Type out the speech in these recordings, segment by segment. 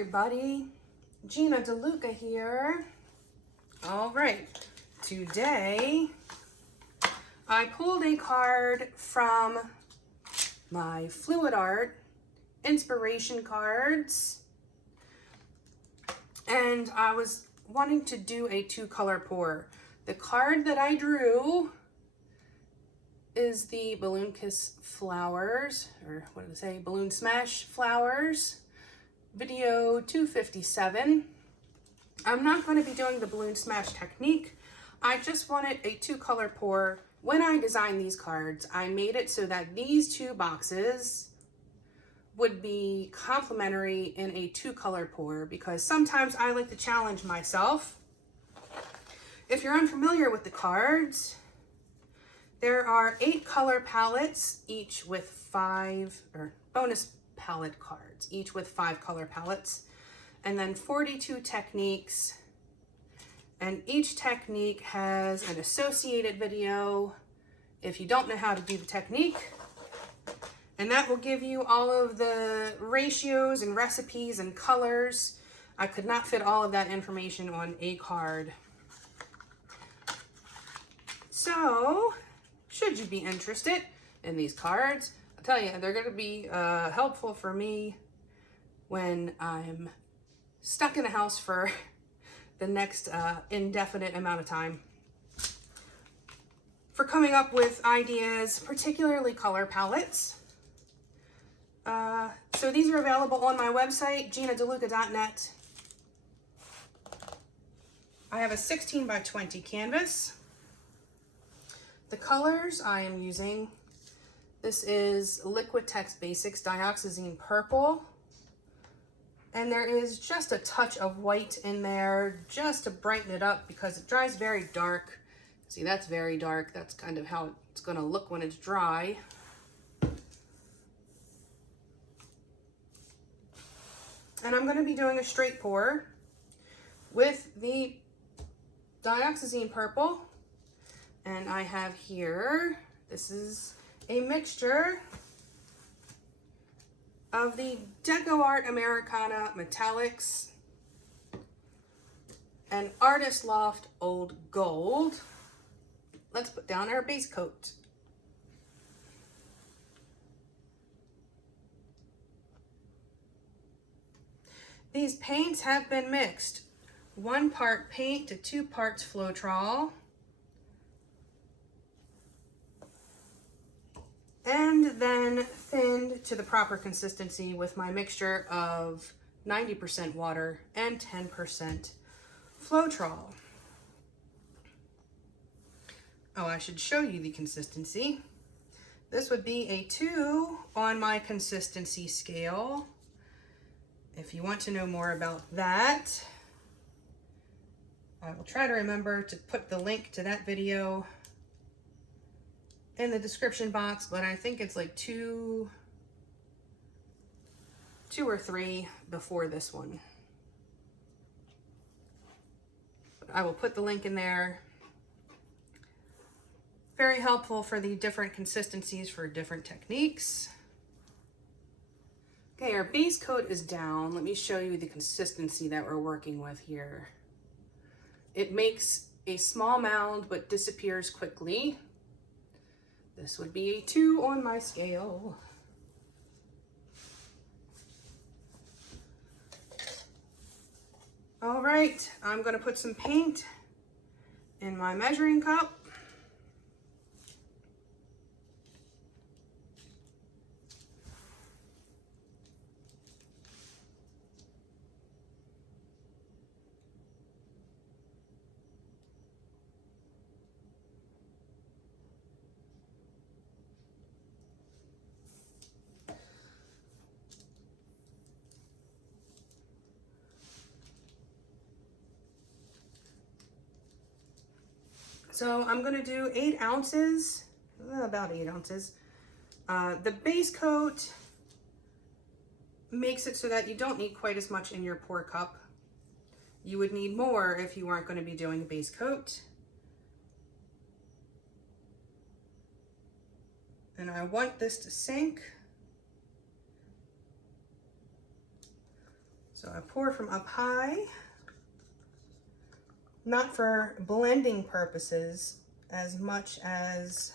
everybody, Gina DeLuca here. All right, today I pulled a card from my Fluid Art inspiration cards, and I was wanting to do a 2-color pour. The card that I drew is the Balloon Kiss Flowers, or what did I say, Balloon Smash Flowers, video 257. I'm not going to be doing the balloon smash technique. I just wanted a 2-color pour. When I designed these cards, I made it so that these 2 boxes would be complementary in a 2-color pour, because sometimes I like to challenge myself. If you're unfamiliar with the cards, there are 8 color palettes, each with 5, or bonus palette cards, each with 5 color palettes, and then 42 techniques. And each technique has an associated video if you don't know how to do the technique. And that will give you all of the ratios and recipes and colors. I could not fit all of that information on a card. So, should you be interested in these cards, I'll tell you, they're going to be helpful for me when I'm stuck in the house for the next indefinite amount of time, for coming up with ideas, particularly color palettes. So these are available on my website, ginadeluca.net. I have a 16 by 20 canvas. The colors I am using, this is Liquitex Basics Dioxazine Purple. And there is just a touch of white in there just to brighten it up, because it dries very dark. See, that's very dark. That's kind of how it's going to look when it's dry. And I'm going to be doing a straight pour with the Dioxazine Purple. And I have here, this is a mixture of the Deco Art Americana Metallics and Artist Loft Old Gold. Let's put down our base coat. These paints have been mixed. 1 part paint to 2 parts Floetrol. And then thinned to the proper consistency with my mixture of 90% water and 10% Floetrol. Oh, I should show you the consistency. This would be a 2 on my consistency scale. If you want to know more about that, I will try to remember to put the link to that video in the description box, but I think it's like 2 or 3 before this one. But I will put the link in there. Very helpful for the different consistencies for different techniques. Okay, our base coat is down. Let me show you the consistency that we're working with here. It makes a small mound but disappears quickly. This would be a 2 on my scale. All right, I'm going to put some paint in my measuring cup. So I'm going to do 8 ounces, about 8 ounces. The base coat makes it so that you don't need quite as much in your pour cup. You would need more if you weren't going to be doing a base coat. And I want this to sink. So I pour from up high, not for blending purposes as much as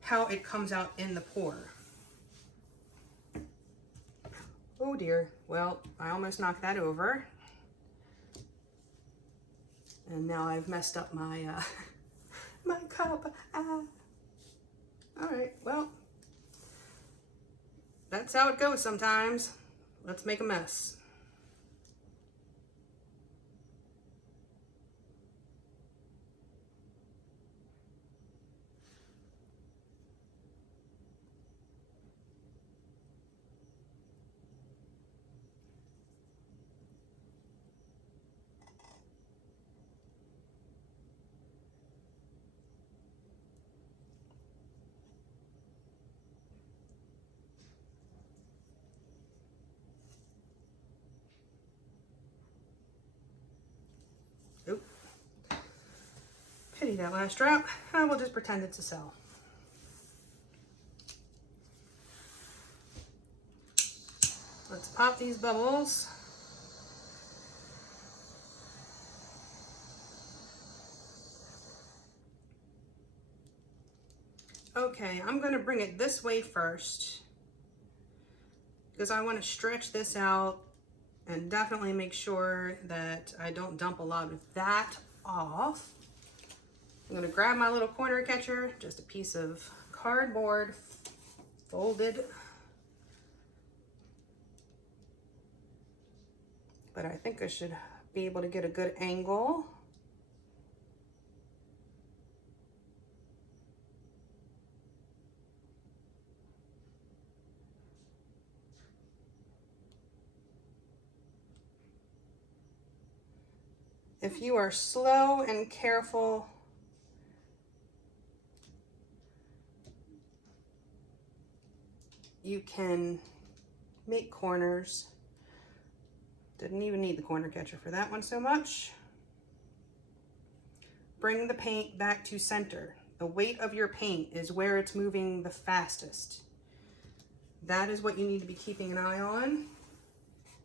how it comes out in the pour. Oh dear, well, I almost knocked that over. And now I've messed up my my cup. All right, well, that's how it goes sometimes. Let's make a mess. Oop. Pity that last drop. I will just pretend it's a cell. Let's pop these bubbles. Okay, I'm gonna bring it this way first because I want to stretch this out and definitely make sure that I don't dump a lot of that off. I'm gonna grab my little corner catcher, just a piece of cardboard folded. But I think I should be able to get a good angle. If you are slow and careful, you can make corners. Didn't even need the corner catcher for that one so much. Bring the paint back to center. The weight of your paint is where it's moving the fastest. That is what you need to be keeping an eye on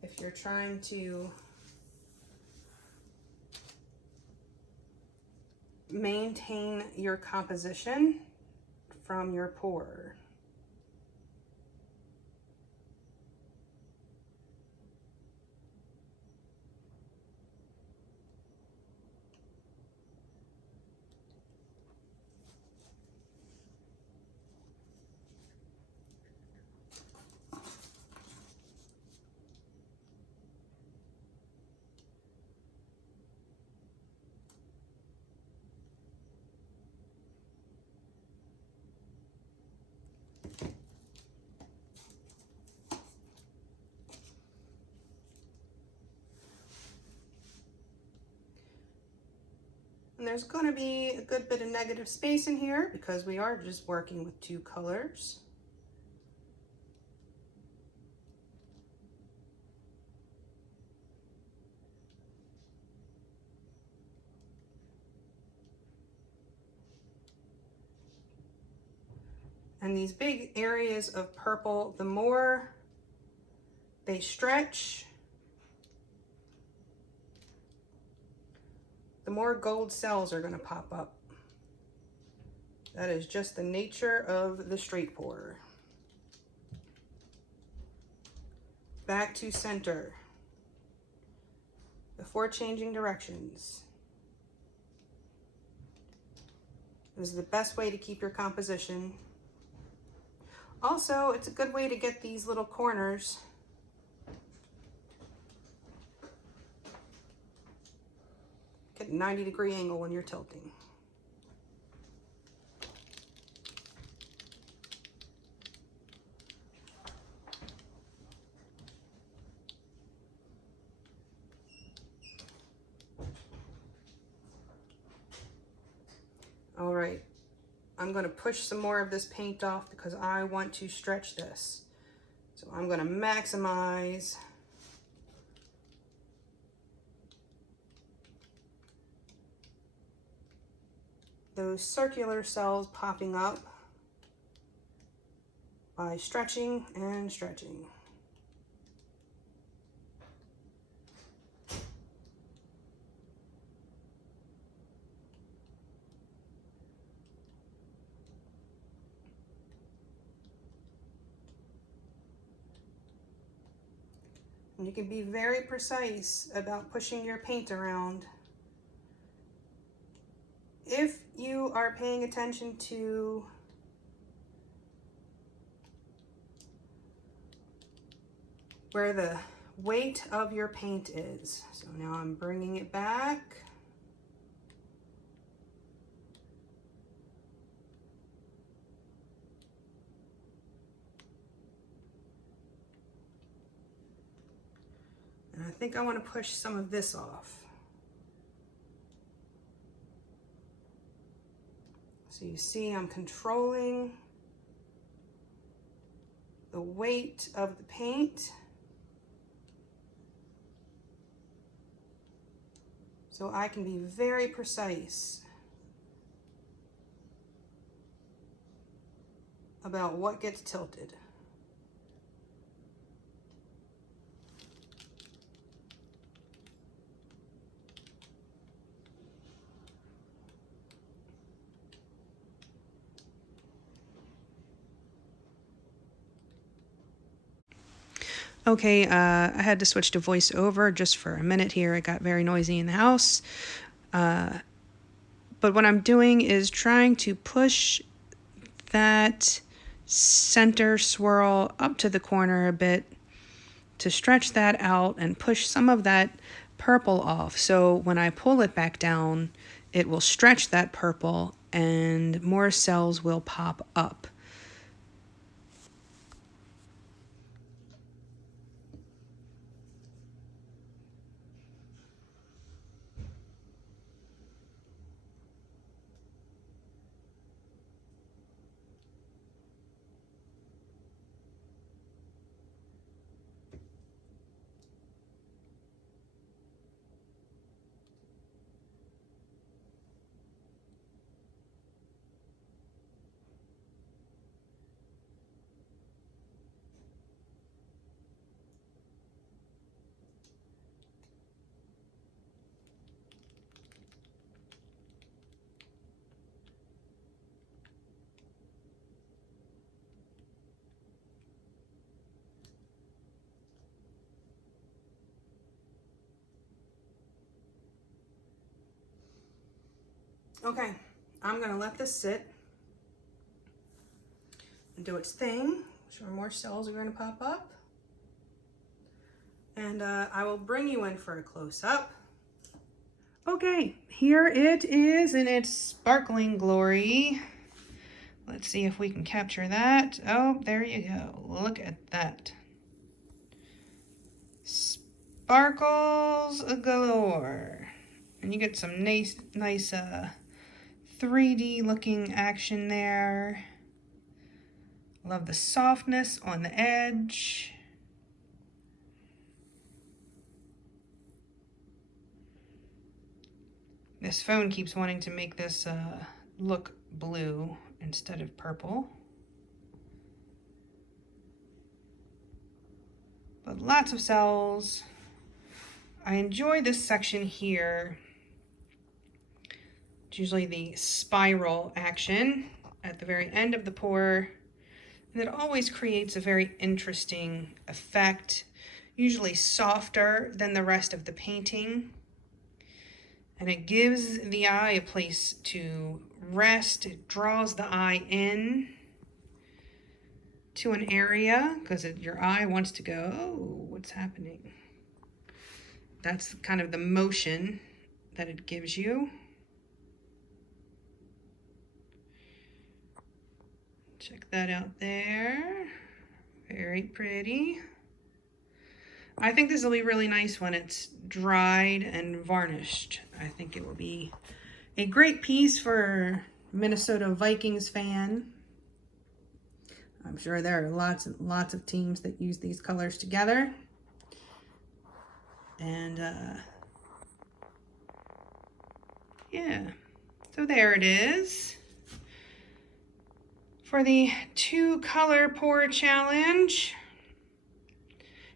if you're trying to maintain your composition from your pour. And there's going to be a good bit of negative space in here because we are just working with two colors. And these big areas of purple, the more they stretch, the more gold cells are going to pop up. That is just the nature of the straight pour. Back to center before changing directions. This is the best way to keep your composition. Also, it's a good way to get these little corners get a 90-degree angle when you're tilting. All right, I'm going to push some more of this paint off because I want to stretch this. So I'm going to maximize those circular cells popping up by stretching and stretching. And you can be very precise about pushing your paint around. If you are paying attention to where the weight of your paint is. So now I'm bringing it back. And I think I want to push some of this off. So you see I'm controlling the weight of the paint. So I can be very precise about what gets tilted. Okay, I had to switch to voiceover just for a minute here. It got very noisy in the house. But what I'm doing is trying to push that center swirl up to the corner a bit to stretch that out and push some of that purple off. So when I pull it back down, it will stretch that purple and more cells will pop up. Okay, I'm gonna let this sit and do its thing. Sure, more cells are gonna pop up. And I will bring you in for a close-up. Okay, here it is in its sparkling glory. Let's see if we can capture that. Oh, there you go. Look at that. Sparkles galore. And you get some nice 3D looking action there. Love the softness on the edge. This phone keeps wanting to make this look blue instead of purple. But lots of cells. I enjoy this section here. It's usually the spiral action at the very end of the pour. And it always creates a very interesting effect, usually softer than the rest of the painting. And it gives the eye a place to rest. It draws the eye in to an area because your eye wants to go, oh, what's happening? That's kind of the motion that it gives you. Check that out there. Very pretty. I think this will be really nice when it's dried and varnished. I think it will be a great piece for Minnesota Vikings fan. I'm sure there are lots and lots of teams that use these colors together. And yeah, so there it is. For the 2-color pour challenge,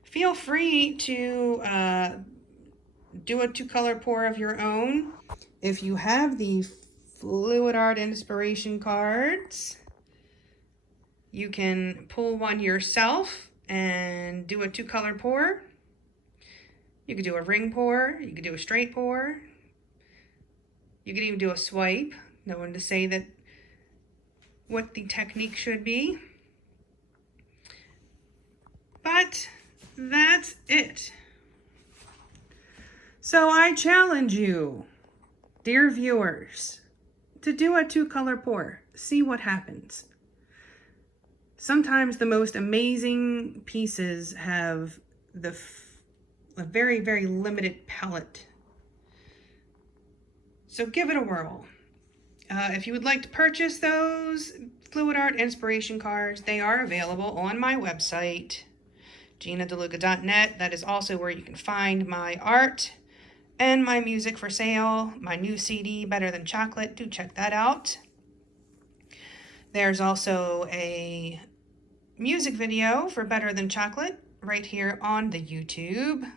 feel free to do a 2-color pour of your own. If you have the Fluid Art Inspiration cards, you can pull one yourself and do a 2-color pour. You could do a ring pour, you could do a straight pour, you could even do a swipe. No one to say that what the technique should be. But that's it. So I challenge you, dear viewers, to do a 2-color pour. See what happens. Sometimes the most amazing pieces have a very, very limited palette. So give it a whirl. If you would like to purchase those fluid art inspiration cards, they are available on my website, GinaDeLuca.net. That is also where you can find my art and my music for sale. My new CD, Better Than Chocolate, do check that out. There's also a music video for Better Than Chocolate right here on the YouTube.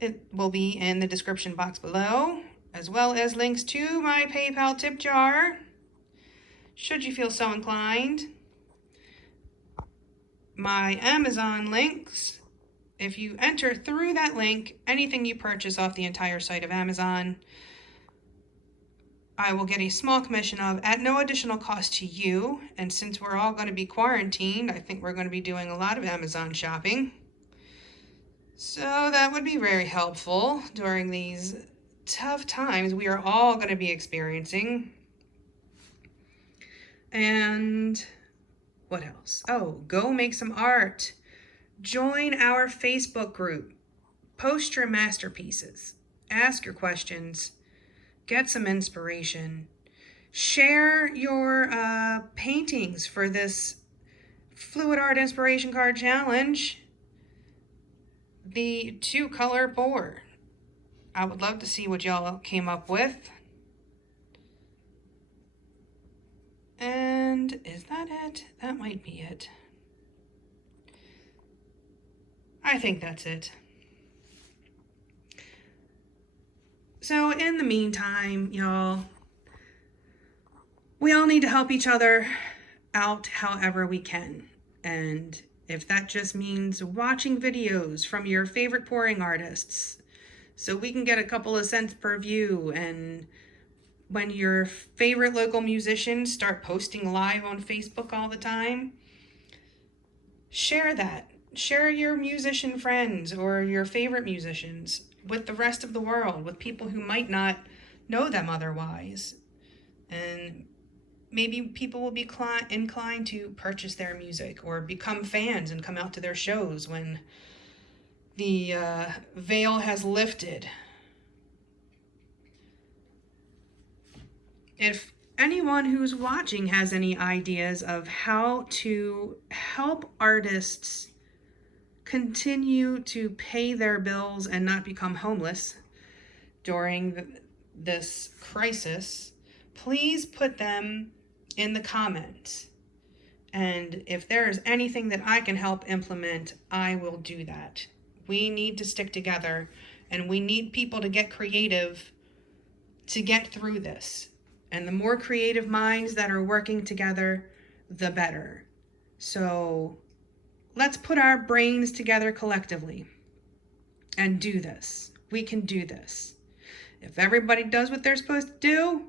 It will be in the description box below, as well as links to my PayPal tip jar, should you feel so inclined. My Amazon links, if you enter through that link, anything you purchase off the entire site of Amazon, I will get a small commission of at no additional cost to you. And since we're all going to be quarantined, I think we're going to be doing a lot of Amazon shopping. So that would be very helpful during these tough times we are all going to be experiencing. And what else? Oh, go make some art. Join our Facebook group. Post your masterpieces. Ask your questions. Get some inspiration. Share your paintings for this Fluid Art Inspiration Card Challenge. The 2-color pour. I would love to see what y'all came up with. And is that it? That might be it. I think that's it. So in the meantime, y'all, we all need to help each other out however we can. And if that just means watching videos from your favorite pouring artists so we can get a couple of cents per view, and when your favorite local musicians start posting live on Facebook all the time, share that. Share your musician friends or your favorite musicians with the rest of the world, with people who might not know them otherwise. And maybe people will be inclined to purchase their music or become fans and come out to their shows when the veil has lifted. If anyone who's watching has any ideas of how to help artists continue to pay their bills and not become homeless during this crisis, please put them in the comments. And if there is anything that I can help implement, I will do that. We need to stick together, and we need people to get creative to get through this. And the more creative minds that are working together, the better. So let's put our brains together collectively and do this. We can do this. If everybody does what they're supposed to do,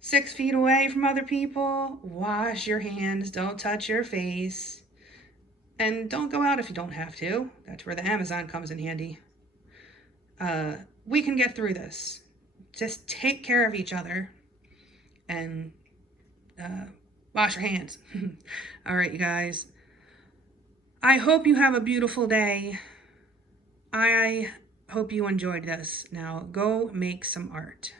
6 feet away from other people, wash your hands, don't touch your face, and don't go out if you don't have to. That's where the Amazon comes in handy. We can get through this. Just take care of each other and wash your hands. All right, you guys. I hope you have a beautiful day. I hope you enjoyed this. Now go make some art.